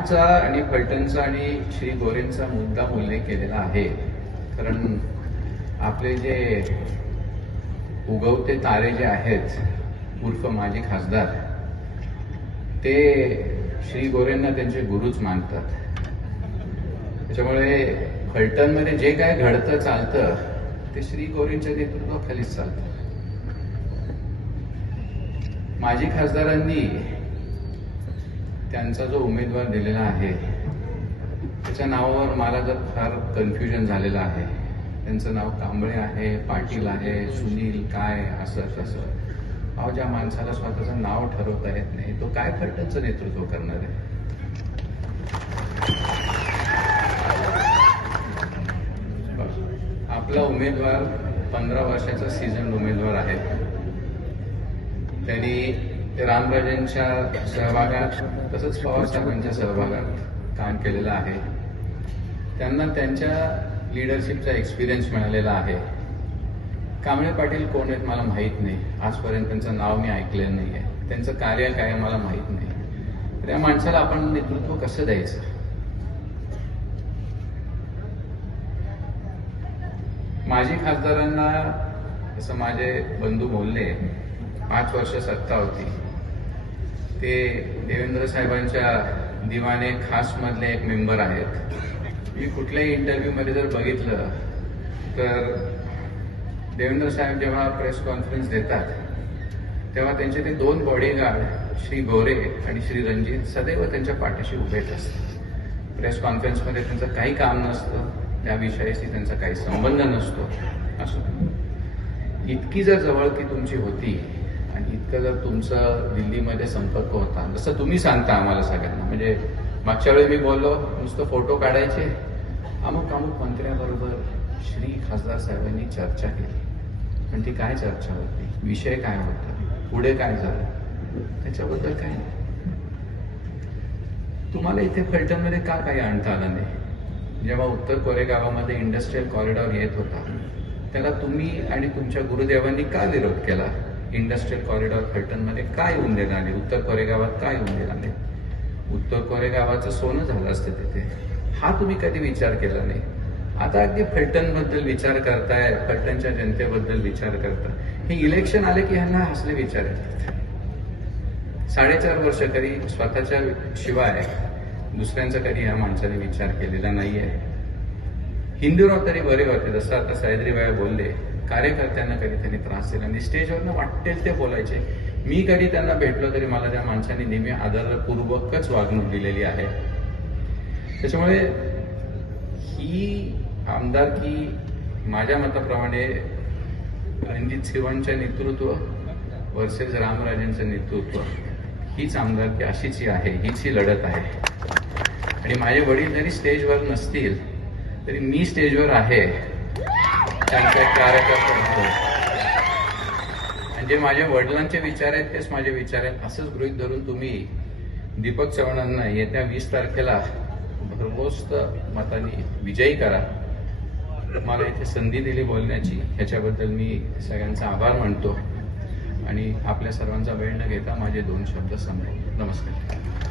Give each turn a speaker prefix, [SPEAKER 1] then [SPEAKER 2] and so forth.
[SPEAKER 1] आमचा आणि फलटणचा आणि श्री गोरेंचा मुद्दा उल्लेख केलेला आहे. कारण आपले जे उगवते तारे जे आहेत उर्फ माजी खासदार ते श्री गोरेंना त्यांचे गुरुच मानतात. त्याच्यामुळे फलटणमध्ये जे काय घडतं चालतं ते श्री गोरेंच्या नेतृत्वाखालीच चालतं. माजी खासदारांनी त्यांचा जो उमेदवार दिलेला आहे त्याच्या नावावर मला जर फार कन्फ्युजन झालेलं आहे. त्यांचं नाव कांबळे आहे पाटील आहे सुनील काय असं तसं. अहो ज्या माणसाला स्वतःचं नाव ठरवता येत नाही तो काय फलटणचं नेतृत्व करणार आहे? आपला उमेदवार पंधरा वर्षाचा सीझन उमेदवार आहे. त्यांनी रामराजेंच्या सहभागात तसंच पवार साहेबांच्या सहभागात काम केलेलं आहे. त्यांना त्यांच्या लिडरशिपचा एक्सपिरियन्स मिळालेला आहे. कांबळे पाटील कोण आहेत मला माहीत नाही. आजपर्यंत त्यांचं नाव मी ऐकलेलं नाही आहे त्यांचं कार्य काय मला माहीत नाही. त्या माणसाला आपण नेतृत्व कसं द्यायचं? माजी खासदारांना असं माझे बंधू बोलले पाच वर्ष सत्ता होती. ते देवेंद्र साहेबांच्या दिवाने खास मधले एक मेंबर आहेत. मी कुठल्याही इंटरव्ह्यूमध्ये जर बघितलं तर देवेंद्र साहेब जेव्हा प्रेस कॉन्फरन्स देतात तेव्हा त्यांचे ते दोन बॉडीगार्ड श्री गोरे आणि श्री रणजित सदैव त्यांच्या पाठीशी उभेच असतात प्रेस कॉन्फरन्समध्ये त्यांचं काही काम नसतं त्या विषयाशी त्यांचा काही संबंध नसतो. असो. इतकी जर जवळकी तुमची होती आणि इतकं जर तुमचं दिल्लीमध्ये संपर्क होता जसं तुम्ही सांगता आम्हाला सगळ्यांना म्हणजे मागच्या वेळी मी बोललो नुसतं फोटो काढायचे. अमुक अमुक मंत्र्याबरोबर श्री खासदार साहेबांनी चर्चा केली. पण ती काय चर्चा होती? विषय काय होता? पुढे काय झालं? त्याच्याबद्दल काय तुम्हाला इथे फलटणमध्ये का काही आणता आलं नाही? जेव्हा उत्तर कोरेगावामध्ये इंडस्ट्रीयल कॉरिडॉर येत होता त्याला तुम्ही आणि तुमच्या गुरुदेवांनी का विरोध केला? इंडस्ट्रियल कॉरिडॉर फलटणमध्ये काय येऊन देणार आले उत्तर कोरेगावात काय येऊन देणार उत्तर कोरेगावाचं सोनं झालं असतं तिथे. हा तुम्ही कधी विचार केला नाही? आता अगदी फलटणबद्दल विचार करताय फलटणच्या जनतेबद्दल विचार करताय हे इलेक्शन आले की ह्यांना हसले विचार येतात. साडेचार वर्ष कधी स्वतःच्या शिवाय दुसऱ्यांचा कधी या माणसाने विचार केलेला नाहीये. हिंदूराव तरी बरे होते जसं आता सायद्रीबाई बोलले कार्यकर्त्यांना कधी त्यांनी त्रास दिला आणि स्टेजवरनं वाटेल ते बोलायचे. मी कधी त्यांना भेटलो तरी मला त्या माणसाने नेहमी आदरपूर्वकच वागणूक दिलेली आहे. त्याच्यामुळे ही आमदारकी माझ्या मताप्रमाणे रणजित सिवांच्या नेतृत्व वर्सेस रामराजेंचं नेतृत्व हीच आमदारकी अशीच ही आहे हीच ही लढत आहे. आणि माझे वडील जरी स्टेजवर नसतील तरी मी स्टेजवर आहे. त्यांचा कार्यकर्ते म्हणजे आणि जे माझ्या वडिलांचे विचार आहेत तेच माझे विचार आहेत. असंच गृहित धरून तुम्ही दीपक चव्हाणांना येत्या वीस तारखेला भरघोस्त मताने विजयी करा. मला इथे संधी दिली बोलण्याची. ह्याच्याबद्दल मी सगळ्यांचा आभार मानतो. आणि आपल्या सर्वांचा वेळ न घेता माझे दोन शब्द सांगतो नमस्कार.